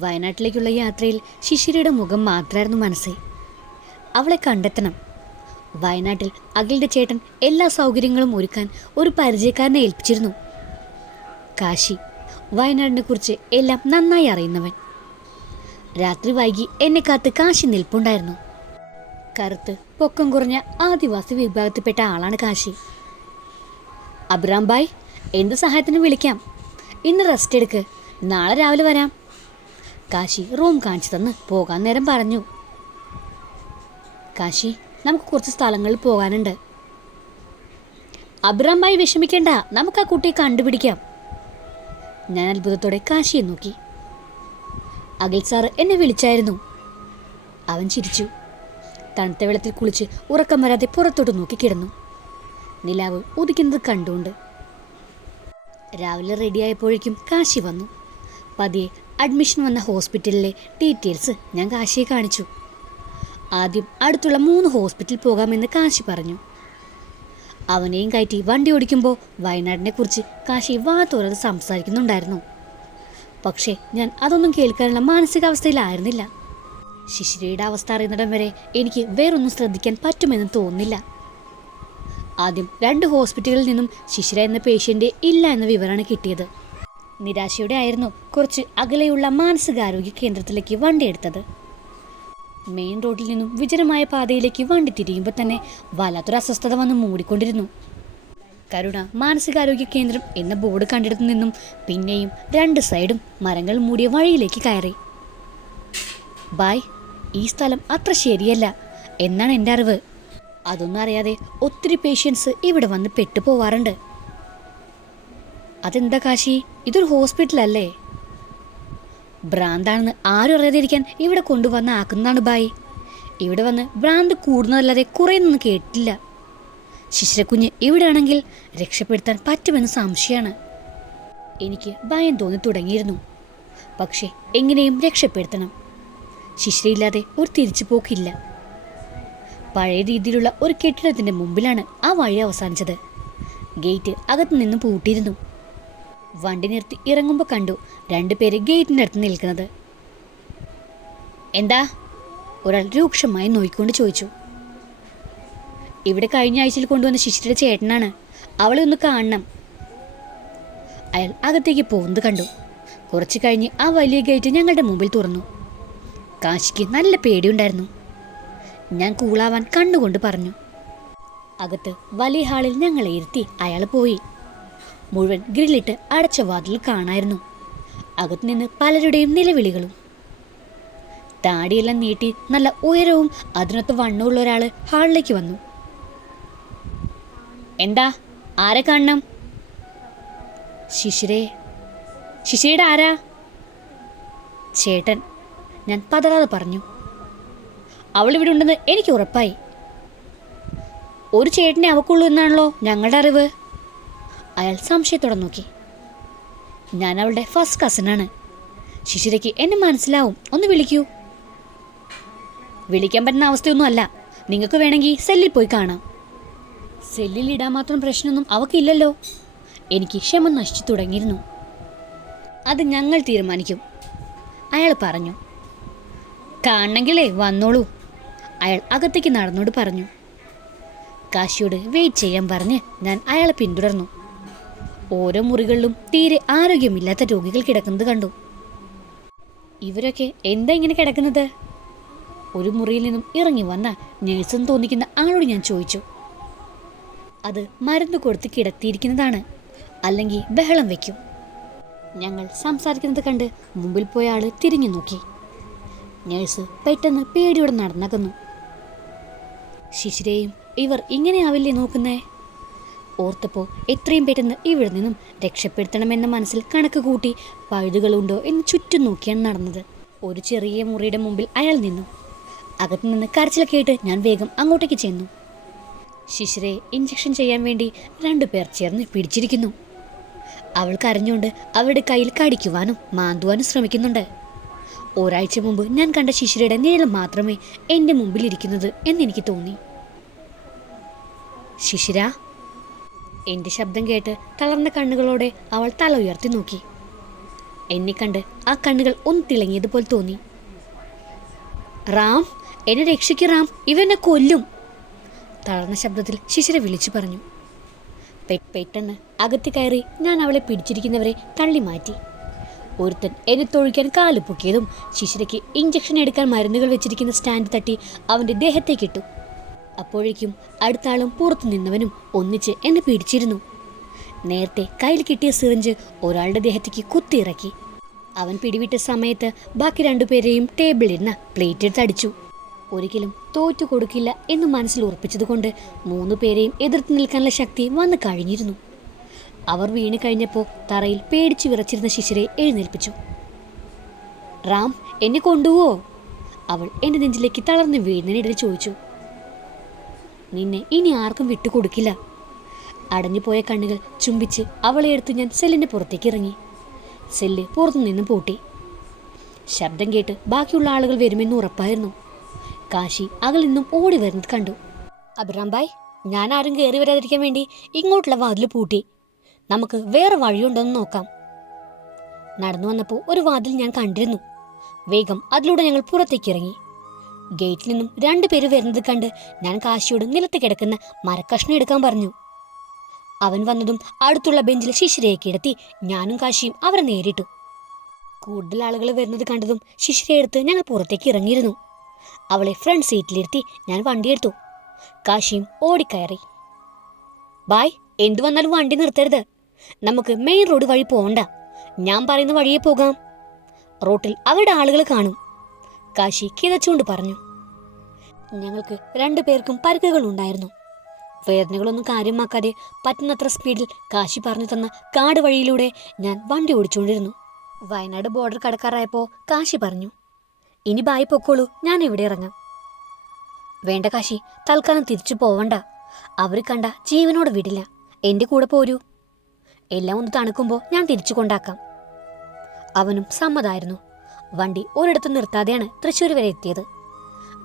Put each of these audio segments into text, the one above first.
വയനാട്ടിലേക്കുള്ള യാത്രയിൽ ശിശിരയുടെ മുഖം മാത്രമായിരുന്നു മനസ്സിൽ അവളെ കണ്ടെത്തണം. വയനാട്ടിൽ അഖിലിന്റെ ചേട്ടൻ എല്ലാ സൗകര്യങ്ങളും ഒരുക്കാൻ ഒരു പരിചയക്കാരനെ ഏൽപ്പിച്ചിരുന്നു. കാശി വയനാടിനെ കുറിച്ച് എല്ലാം നന്നായി അറിയുന്നവൻ. രാത്രി വൈകി എന്നെ കാത്ത് കാശി നിൽപ്പുണ്ടായിരുന്നു. കറുത്ത് പൊക്കം കുറഞ്ഞ ആദിവാസി വിഭാഗത്തിൽപ്പെട്ട ആളാണ് കാശി. അബ്രാം ബായ് എന്ത് സഹായത്തിനും വിളിക്കാം. ഇന്ന് റെസ്റ്റ് എടുക്ക്. നാളെ രാവിലെ വരാം. കാശി റൂം കാണിച്ചു തന്ന് പോകാൻ നേരം പറഞ്ഞു. കാശി നമുക്ക് കുറച്ച് സ്ഥലങ്ങളിൽ പോകാനുണ്ട്. അബ്രാമായി വിഷമിക്കേണ്ട നമുക്ക് ആ കുട്ടിയെ കണ്ടുപിടിക്കാം. ഞാൻ അത്ഭുതത്തോടെ കാശിയെ നോക്കി. അഖിൽ സാറ് എന്നെ വിളിച്ചായിരുന്നു. അവൻ ചിരിച്ചു. തണുത്ത വെള്ളത്തിൽ കുളിച്ച് ഉറക്കം വരാതെ പുറത്തോട്ട് നോക്കി കിടന്നു. നിലാവ് ഉദിക്കുന്നത് കണ്ടുകൊണ്ട്. രാവിലെ റെഡിയായപ്പോഴേക്കും കാശി വന്നു. പതിയെ അഡ്മിഷൻ വന്ന ഹോസ്പിറ്റലിലെ ഡീറ്റെയിൽസ് ഞാൻ കാശിയെ കാണിച്ചു. ആദ്യം അടുത്തുള്ള മൂന്ന് ഹോസ്പിറ്റൽ പോകാമെന്ന് കാശി പറഞ്ഞു. അവനെയും കയറ്റി വണ്ടി ഓടിക്കുമ്പോൾ വയനാടിനെ കുറിച്ച് കാശി വാ തുറന്ന് സംസാരിക്കുന്നുണ്ടായിരുന്നു. പക്ഷേ ഞാൻ അതൊന്നും കേൾക്കാനുള്ള മാനസികാവസ്ഥയിലായിരുന്നില്ല. ശിശിരയുടെ അവസ്ഥ അറിയുന്നിടം വരെ എനിക്ക് വേറൊന്നും ശ്രദ്ധിക്കാൻ പറ്റുമെന്ന് തോന്നുന്നില്ല. ആദ്യം രണ്ട് ഹോസ്പിറ്റലുകളിൽ നിന്നും ശിശിര എന്ന പേഷ്യന്റ് ഇല്ല എന്ന വിവരമാണ് കിട്ടിയത്. നിരാശയോടെ ആയിരുന്നു കുറച്ച് അകലെയുള്ള മാനസികാരോഗ്യ കേന്ദ്രത്തിലേക്ക് വണ്ടി എടുത്തത്. മെയിൻ റോഡിൽ നിന്നും വിജനമായ പാതയിലേക്ക് വണ്ടി തിരിയുമ്പോൾ തന്നെ വല്ലാത്തൊരു അസ്വസ്ഥത വന്ന് മൂടിക്കൊണ്ടിരുന്നു. കരുണ മാനസികാരോഗ്യ കേന്ദ്രം എന്ന ബോർഡ് കണ്ടിടത്തു നിന്നും പിന്നെയും രണ്ട് സൈഡും മരങ്ങൾ മൂടിയ വഴിയിലേക്ക് കയറി. ബായ് ഈ സ്ഥലം അത്ര ശരിയല്ല എന്നാണ് എന്റെ അറിവ്. അതൊന്നും അറിയാതെ ഒത്തിരി പേഷ്യൻസ് ഇവിടെ വന്ന് പെട്ടുപോവാറുണ്ട്. അതെന്താ കാശി? ഇതൊരു ഹോസ്പിറ്റലല്ലേ? ഭ്രാന്താണെന്ന് ആരും അറിയാതിരിക്കാൻ ഇവിടെ കൊണ്ടുവന്ന ആക്കുന്നതാണ് ബായി. ഇവിടെ വന്ന് ഭ്രാന്ത് കൂടുന്നതല്ലാതെ കുറേയൊന്നും കേട്ടില്ല. ശിശിരക്കുഞ്ഞ് ഇവിടെയാണെങ്കിൽ രക്ഷപ്പെടുത്താൻ പറ്റുമെന്ന് സംശയമാണ്. എനിക്ക് ഭയം തോന്നി തുടങ്ങിയിരുന്നു. പക്ഷേ എങ്ങനെയും രക്ഷപ്പെടുത്തണം. ശിശിരയില്ലാതെ ഒരു തിരിച്ചു പോക്കില്ല. പഴയ രീതിയിലുള്ള ഒരു കെട്ടിടത്തിന്റെ മുമ്പിലാണ് ആ വഴി അവസാനിച്ചത്. ഗേറ്റ് അകത്തു നിന്ന് പൂട്ടിയിരുന്നു. വണ്ടി നിർത്തി ഇറങ്ങുമ്പോൾ കണ്ടു രണ്ടുപേര് ഗേറ്റിനടുത്ത് നിൽക്കുന്നത്. എന്താ? ഒരാൾ രൂക്ഷമായി നോയിക്കൊണ്ട് ചോദിച്ചു. ഇവിടെ കഴിഞ്ഞ ആഴ്ചയിൽ കൊണ്ടുവന്ന ശിശിരയുടെ ചേട്ടനാണ്. അവളെ ഒന്ന് കാണണം. അയാൾ അകത്തേക്ക് പോകുന്നത് കണ്ടു. കുറച്ച് കഴിഞ്ഞ് ആ വലിയ ഗേറ്റ് ഞങ്ങളുടെ മുമ്പിൽ തുറന്നു. കാശിക്ക് നല്ല പേടിയുണ്ടായിരുന്നു. ഞാൻ കൂളാവാൻ കണ്ണുകൊണ്ട് പറഞ്ഞു. അകത്ത് വലിയ ഹാളിൽ ഞങ്ങളെ ഇരുത്തി അയാൾ പോയി. മുഴുവൻ ഗ്രില്ലിട്ട് അടച്ച വാതിൽ കാണായിരുന്നു. അകത്തുനിന്ന് പലരുടെയും നിലവിളികളും. താടിയെല്ലാം നീട്ടി നല്ല ഉയരവും അതിനൊത്ത് വണ്ണമുള്ള ഒരാൾ ഹാളിലേക്ക് വന്നു. എന്താ? ആരെ കാണണം? ശിശിരേ. ശിശിരയുടെ ആരാ? ചേട്ടൻ. ഞാൻ പതറാതെ പറഞ്ഞു. അവൾ ഇവിടെ ഉണ്ടെന്ന് എനിക്ക് ഉറപ്പായി. ഒരു ചേട്ടനെ അവക്കുള്ളൂ എന്നാണല്ലോ ഞങ്ങളുടെ അറിവ്. അയാൾ സംശയത്തോടെ നോക്കി. ഞാൻ അവളുടെ ഫസ്റ്റ് കസിനാണ് ശിശിരയ്ക്ക് എന്നെ മനസ്സിലാവും. ഒന്ന് വിളിക്കൂ. വിളിക്കാൻ പറ്റുന്ന അവസ്ഥയൊന്നും അല്ല. നിങ്ങൾക്ക് വേണമെങ്കിൽ സെല്ലിൽ പോയി കാണാം. സെല്ലിൽ ഇടാൻ മാത്രം പ്രശ്നമൊന്നും അവക്കില്ലല്ലോ. എനിക്ക് ക്ഷമ നശിച്ചു തുടങ്ങിയിരുന്നു. അത് ഞങ്ങൾ തീരുമാനിക്കും. അയാൾ പറഞ്ഞു. കാണണമെങ്കിലേ വന്നോളൂ. അയാൾ അകത്തേക്ക് നടന്നോട് പറഞ്ഞു. കാശിയോട് വെയിറ്റ് ചെയ്യാൻ പറഞ്ഞ് ഞാൻ അയാളെ പിന്തുടർന്നു. ഓരോ മുറികളിലും തീരെ ആരോഗ്യമില്ലാത്ത രോഗികൾ കിടക്കുന്നത് കണ്ടു. ഇവരൊക്കെ എന്താ ഇങ്ങനെ കിടക്കുന്നത്? ഒരു മുറിയിൽ നിന്നും ഇറങ്ങി വന്ന നേഴ്സെന്ന് തോന്നിക്കുന്ന ആളോട് ഞാൻ ചോദിച്ചു. അത് മരുന്ന് കൊടുത്ത് കിടത്തിയിരിക്കുന്നതാണ്. അല്ലെങ്കിൽ ബഹളം വയ്ക്കും ഞങ്ങൾ സംസാരിക്കുന്നത് കണ്ട് മുമ്പിൽ പോയ ആൾ തിരിഞ്ഞു നോക്കി. നേഴ്സ് പെട്ടെന്ന് പേടിയോടെ നടന്നകന്നു. ശിശിരെയും ഇവർ ഇങ്ങനെയാവില്ലേ നോക്കുന്നേ? ഓർത്തപ്പോൾ എത്രയും പെട്ടെന്ന് ഇവിടെ നിന്നും രക്ഷപ്പെടുത്തണമെന്ന മനസ്സിൽ കണക്ക് കൂട്ടി പഴുതുകളുണ്ടോ എന്ന് ചുറ്റും നോക്കിയാണ് നടന്നത്. ഒരു ചെറിയ മുറിയുടെ മുമ്പിൽ അയാൾ നിന്നു. അകത്തു നിന്ന് കരച്ചിൽ കേട്ട് ഞാൻ വേഗം അങ്ങോട്ടേക്ക് ചെന്നു. ശിശിരെ ഇഞ്ചക്ഷൻ ചെയ്യാൻ വേണ്ടി രണ്ടു പേർ ചേർന്ന് പിടിച്ചിരിക്കുന്നു. അവൾ കരഞ്ഞുകൊണ്ട് അവരുടെ കയ്യിൽ കടിക്കുവാനും മാന്തുവാനും ശ്രമിക്കുന്നുണ്ട്. ഒരാഴ്ച മുമ്പ് ഞാൻ കണ്ട ശിശിരയുടെ നീളം മാത്രമേ എന്റെ മുമ്പിൽ ഇരിക്കുന്നത് എന്നെനിക്ക് തോന്നി. ശിശിര എന്റെ ശബ്ദം കേട്ട് തളർന്ന കണ്ണുകളോടെ അവൾ തല ഉയർത്തി നോക്കി. എന്നെ കണ്ട് ആ കണ്ണുകൾ ഒന്ന് തിളങ്ങിയതുപോലെ തോന്നി. റാം എന്നെ രക്ഷിക്കു റാം ഇവനെ കൊല്ലും തളർന്ന ശബ്ദത്തിൽ ശിശിര വിളിച്ചു പറഞ്ഞു. പെട്ടെന്ന് അകത്ത് കയറി ഞാൻ അവളെ പിടിച്ചിരിക്കുന്നവരെ തള്ളി മാറ്റി. ഒരുത്തൻ എന്നെ തൊഴിക്കാൻ കാൽ പൊക്കിയതും ശിശിരയ്ക്ക് ഇഞ്ചക്ഷൻ എടുക്കാൻ മരുന്നുകൾ വെച്ചിരിക്കുന്ന സ്റ്റാൻഡ് തട്ടി അവന്റെ ദേഹത്തേക്കിട്ടു അപ്പോഴേക്കും അടുത്താളും പുറത്തു നിന്നവനും ഒന്നിച്ച് എന്നെ പിടിച്ചിരുന്നു. നേരത്തെ കയ്യിൽ കിട്ടിയ സിറിഞ്ച് ഒരാളുടെ ദേഹത്തേക്ക് കുത്തിയിറക്കി. അവൻ പിടിവിട്ട സമയത്ത് ബാക്കി രണ്ടുപേരെയും ടേബിളിരുന്ന പ്ലേറ്റ് എടുത്ത് അടിച്ചു. ഒരിക്കലും തോറ്റു കൊടുക്കില്ല എന്ന് മനസ്സിൽ ഉറപ്പിച്ചതുകൊണ്ട് മൂന്ന് പേരെയും എതിർത്ത് നിൽക്കാനുള്ള ശക്തി വന്നു കഴിഞ്ഞിരുന്നു. അവർ വീണ് കഴിഞ്ഞപ്പോൾ തറയിൽ പേടിച്ചു വിറച്ചിരുന്ന ശിശിരെ എഴുന്നേൽപ്പിച്ചു. റാം എന്നെ കൊണ്ടുപോവോ? അവൾ എന്റെ നെഞ്ചിലേക്ക് തളർന്ന് വീഴുന്നതിനിടയിൽ ചോദിച്ചു. നിന്നെ ഇനി ആർക്കും വിട്ടുകൊടുക്കില്ല. അടഞ്ഞുപോയ കണ്ണുകൾ ചുംബിച്ച് അവളെ എടുത്ത് ഞാൻ സെല്ലിന്റെ പുറത്തേക്ക് ഇറങ്ങി. സെല്ല് പുറത്തുനിന്ന് പൂട്ടി. ശബ്ദം കേട്ട് ബാക്കിയുള്ള ആളുകൾ വരുമെന്ന് ഉറപ്പായിരുന്നു. കാശി അകൽ നിന്നും ഓടി വരുന്നത് കണ്ടു. അബ്രാം ബായ് ഞാൻ ആരും കയറി വരാതിരിക്കാൻ വേണ്ടി ഇങ്ങോട്ടുള്ള വാതിൽ പൂട്ടി. നമുക്ക് വേറെ വഴിയുണ്ടോന്ന് നോക്കാം. നടന്നു വന്നപ്പോൾ ഒരു വാതിൽ ഞാൻ കണ്ടിരുന്നു. വേഗം അതിലൂടെ ഞങ്ങൾ പുറത്തേക്ക് ഇറങ്ങി. ഗേറ്റിൽ നിന്നും രണ്ടുപേര് വരുന്നത് കണ്ട് ഞാൻ കാശിയോട് നിലത്ത് കിടക്കുന്ന മരക്കഷ്ണം എടുക്കാൻ പറഞ്ഞു. അവൻ വന്നതും അടുത്തുള്ള ബെഞ്ചിൽ ശിശിരയെ കിടത്തി ഞാനും കാശിയും അവരെ നേരിട്ടു. കൂടുതൽ ആളുകൾ വരുന്നത് കണ്ടതും ശിശിരയെ എടുത്ത് ഞങ്ങൾ പുറത്തേക്ക് ഇറങ്ങിയിരുന്നു. അവളെ ഫ്രണ്ട് സീറ്റിലിരുത്തി ഞാൻ വണ്ടിയെടുത്തു കാശിയും ഓടിക്കയറി. ബായ് എന്തു വന്നാലും വണ്ടി നിർത്തരുത്. നമുക്ക് മെയിൻ റോഡ് വഴി പോകണ്ട ഞാൻ പറയുന്ന വഴിയെ പോകാം. റോട്ടിൽ അവരുടെ ആളുകൾ കാണും. കാശി കിതച്ചുകൊണ്ട് പറഞ്ഞു. ഞങ്ങൾക്ക് രണ്ടു പേർക്കും പരുക്കുകൾ ഉണ്ടായിരുന്നു വേദനകളൊന്നും കാര്യമാക്കാതെ പറ്റുന്നത്ര സ്പീഡിൽ കാശി പറഞ്ഞു തന്ന കാട് വഴിയിലൂടെ ഞാൻ വണ്ടി ഓടിച്ചുകൊണ്ടിരുന്നു. വയനാട് ബോർഡർ കടക്കാറായപ്പോൾ കാശി പറഞ്ഞു ഇനി ബായി പൊക്കോളൂ ഞാൻ ഇവിടെ ഇറങ്ങാം. വേണ്ട കാശി തൽക്കാലം തിരിച്ചു പോവണ്ട. അവർ കണ്ട ജീവനോട് വിടില്ല. എന്റെ കൂടെ പോരൂ. എല്ലാം ഒന്ന് തണുക്കുമ്പോൾ ഞാൻ തിരിച്ചു കൊണ്ടാക്കാം. അവനും സമ്മതായിരുന്നു. വണ്ടി ഒരിടത്ത് നിർത്താതെയാണ് തൃശ്ശൂർ വരെ എത്തിയത്.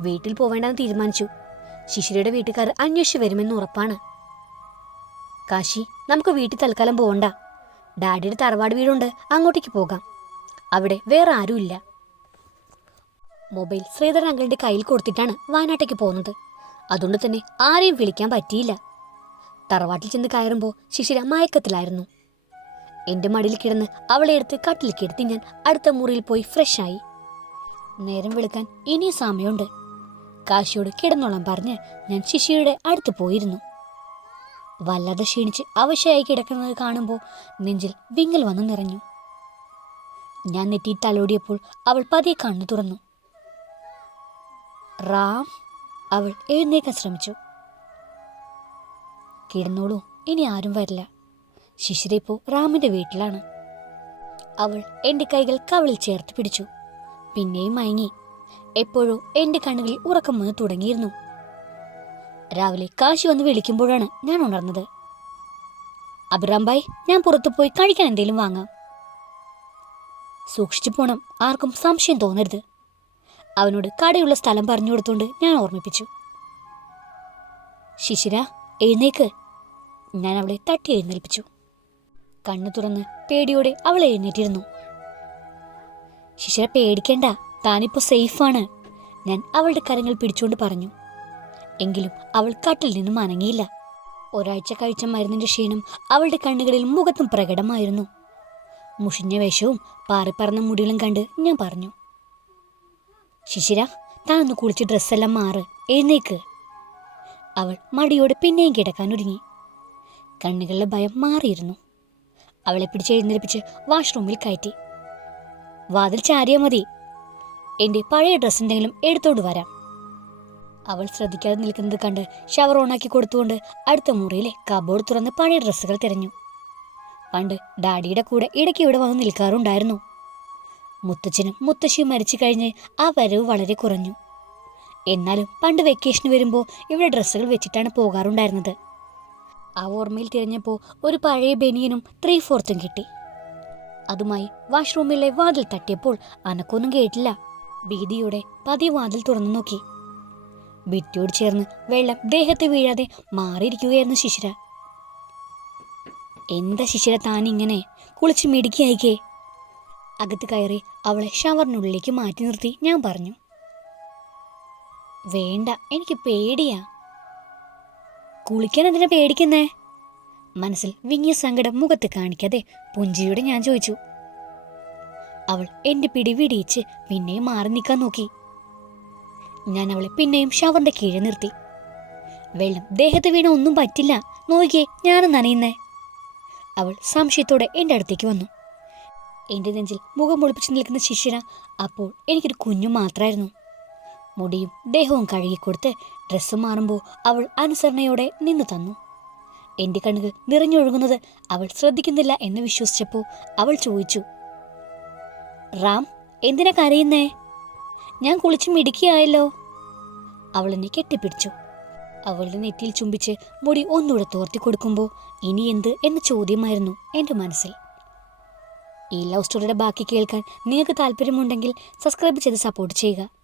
വീട്ടിൽ പോവേണ്ടെന്ന് തീരുമാനിച്ചു. ശിശിരയുടെ വീട്ടുകാർ അന്വേഷിച്ചു വരുമെന്ന് ഉറപ്പാണ്. കാശി നമുക്ക് വീട്ടിൽ തൽക്കാലം പോകണ്ട ഡാഡിയുടെ തറവാട് വീടുണ്ട് അങ്ങോട്ടേക്ക് പോകാം. അവിടെ വേറെ ആരുമില്ല. മൊബൈൽ ശ്രീധരൻ അങ്കിളിന്റെ കയ്യിൽ കൊടുത്തിട്ടാണ് വയനാട്ടേക്ക് പോകുന്നത്. അതുകൊണ്ട് തന്നെ ആരെയും വിളിക്കാൻ പറ്റിയില്ല. തറവാട്ടിൽ ചെന്ന് കയറുമ്പോൾ ശിശിര മയക്കത്തിലായിരുന്നു. എന്റെ മടിയിൽ കിടന്ന് അവളെ എടുത്ത് കട്ടിൽ കിടത്തി ഞാൻ അടുത്ത മുറിയിൽ പോയി ഫ്രഷായി നേരം വെളുക്കാൻ ഇനി സമയമുണ്ട്. കാശിയോട് കിടന്നോളാൻ പറഞ്ഞ് ഞാൻ ശിശിയുടെ അടുത്ത് പോയിരുന്നു. വല്ലാതെ ക്ഷീണിച്ച് അവശയായി കിടക്കുന്നത് കാണുമ്പോൾ നെഞ്ചിൽ വിങ്ങൽ വന്ന് നിറഞ്ഞു. ഞാൻ നെറ്റി തലോടിയപ്പോൾ അവൾ പതിയെ കണ്ണു തുറന്നു. റാം അവൾ എഴുന്നേക്കാൻ ശ്രമിച്ചു. കിടന്നോളൂ ഇനി ആരും വരില്ല. ശിശിര ഇപ്പോൾ വീട്ടിലാണ്. അവൾ എന്റെ കൈകൾ കവളിൽ ചേർത്ത് പിടിച്ചു. പിന്നെയും മയങ്ങി. എപ്പോഴോ എന്റെ കണ്ണുകളിൽ ഉറക്കം വന്ന് തുടങ്ങിയിരുന്നു. രാവിലെ കാശി വന്ന് വിളിക്കുമ്പോഴാണ് ഞാൻ ഉണർന്നത്. അബ്രാംബായ് ഞാൻ പുറത്തു പോയി കഴിക്കാൻ എന്തെങ്കിലും വാങ്ങാം. സൂക്ഷിച്ചു പോണം ആർക്കും സംശയം തോന്നരുത്. അവനോട് കടയുള്ള സ്ഥലം പറഞ്ഞു കൊടുത്തുകൊണ്ട് ഞാൻ ഓർമ്മിപ്പിച്ചു. ശിശിര എഴുന്നേക്ക്. ഞാൻ അവളെ തട്ടി എഴുന്നേൽപ്പിച്ചു. കണ്ണു തുറന്ന് പേടിയോടെ അവൾ എഴുന്നേറ്റിരുന്നു. ശിശിര പേടിക്കണ്ട. താനിപ്പോ സേഫാണ്. ഞാൻ അവളുടെ കരങ്ങൾ പിടിച്ചുകൊണ്ട് പറഞ്ഞു. എങ്കിലും അവൾ കാട്ടിൽ നിന്നും അനങ്ങിയില്ല. ഒരാഴ്ച കഴിച്ച മരുന്നിന്റെ ക്ഷീണം അവളുടെ കണ്ണുകളിൽ മുഖത്തും പ്രകടമായിരുന്നു. മുഷിഞ്ഞ വേഷവും പാറിപ്പറന്ന മുടികളും കണ്ട് ഞാൻ പറഞ്ഞു. ശിശിര താനൊന്ന് കുളിച്ച് ഡ്രസ്സെല്ലാം മാറ്. എഴുന്നേക്ക്. അവൾ മടിയോടെ പിന്നെയും കിടക്കാൻ ഒരുങ്ങി. കണ്ണുകളിലെ ഭയം മാറിയിരുന്നു. അവളെ പിടിച്ച് എഴുന്നേൽപ്പിച്ച് വാഷ്റൂമിൽ കയറ്റി. വാതിൽ ചാരിയാ മതി. എന്റെ പഴയ ഡ്രസ് എന്തെങ്കിലും എടുത്തോണ്ട് വരാം. അവൾ ശ്രദ്ധിക്കാതെ നിൽക്കുന്നത് കണ്ട് ഷവർ ഓണാക്കി കൊടുത്തുകൊണ്ട് അടുത്ത മുറിയിലെ കബോർഡ് തുറന്ന് പഴയ ഡ്രസ്സുകൾ തിരഞ്ഞു. പണ്ട് ഡാഡിയുടെ കൂടെ ഇടയ്ക്ക് ഇവിടെ വന്ന് നിൽക്കാറുണ്ടായിരുന്നു. മുത്തച്ഛനും മുത്തശ്ശിയും മരിച്ചു കഴിഞ്ഞ് ആ വരവ് വളരെ കുറഞ്ഞു. എന്നാലും പണ്ട് വെക്കേഷന് വരുമ്പോൾ ഇവിടെ ഡ്രസ്സുകൾ വെച്ചിട്ടാണ് പോകാറുണ്ടായിരുന്നത്. ആ ഓർമ്മയിൽ തിരഞ്ഞപ്പോൾ ഒരു പഴയ ബനിയനും ത്രീ ഫോർത്തും കിട്ടി. അതുമായി വാഷ്റൂമിലെ വാതിൽ തട്ടിയപ്പോൾ അനക്കൊന്നും കേട്ടില്ല. ഭീതിയോടെ പതി വാതിൽ തുറന്നു നോക്കി. ഭിത്തിയോട് ചേർന്ന് വെള്ളം ദേഹത്ത് വീഴാതെ മാറിയിരിക്കുകയായിരുന്നു ശിശിര. എന്താ ശിശിര താനിങ്ങനെ കുളിച്ച് മിടുക്കിയായിക്കേ? അകത്ത് കയറി അവളെ ഷവറിനുള്ളിലേക്ക് മാറ്റി നിർത്തി ഞാൻ പറഞ്ഞു. വേണ്ട എനിക്ക് പേടിയാ. കുളിക്കാൻ എന്തിനാ പേടിക്കുന്നേ? മനസ്സിൽ വിങ്ങിയ സങ്കടം മുഖത്ത് കാണിക്കാതെ പുഞ്ചിയോടെ ഞാൻ ചോദിച്ചു. അവൾ എന്റെ പിടി വിടിയിച്ച് പിന്നെയും മാറി നിൽക്കാൻ നോക്കി. ഞാൻ അവളെ പിന്നെയും ഷവറിന്റെ കീഴെ നിർത്തി. വെള്ളം ദേഹത്ത് വീണ ഒന്നും പറ്റില്ല. നോക്കിയേ ഞാനും നനയുന്നേ. അവൾ സംശയത്തോടെ എന്റെ അടുത്തേക്ക് വന്നു. എന്റെ നെഞ്ചിൽ മുഖം ഒളിപ്പിച്ച് നിൽക്കുന്ന ശിശിര അപ്പോൾ എനിക്കൊരു കുഞ്ഞു മാത്രമായിരുന്നു മുടിയും ദേഹവും കഴുകിക്കൊടുത്ത് ഡ്രസ്സ് മാറുമ്പോൾ അവൾ അനുസരണയോടെ നിന്നു തന്നു. എന്റെ കണ്ണുകൾ നിറഞ്ഞൊഴുകുന്നത് അവൾ ശ്രദ്ധിക്കുന്നില്ല എന്ന് വിശ്വസിച്ചപ്പോൾ അവൾ ചോദിച്ചു റാം എന്തിനാ കരയുന്നേ? ഞാൻ കുളിച്ച് മിടുക്കിയായല്ലോ. അവൾ എന്നെ കെട്ടിപ്പിടിച്ചു. അവളുടെ നെറ്റിയിൽ ചുംബിച്ച് മുടി ഒന്നുകൂടെ തോർത്തി കൊടുക്കുമ്പോൾ ഇനി എന്ത് എന്ന ചോദ്യമായിരുന്നു എന്റെ മനസ്സിൽ. ഈ ലവ് സ്റ്റോറിയുടെ ബാക്കി കേൾക്കാൻ നിങ്ങൾക്ക് താല്പര്യമുണ്ടെങ്കിൽ സബ്സ്ക്രൈബ് ചെയ്ത് സപ്പോർട്ട് ചെയ്യുക.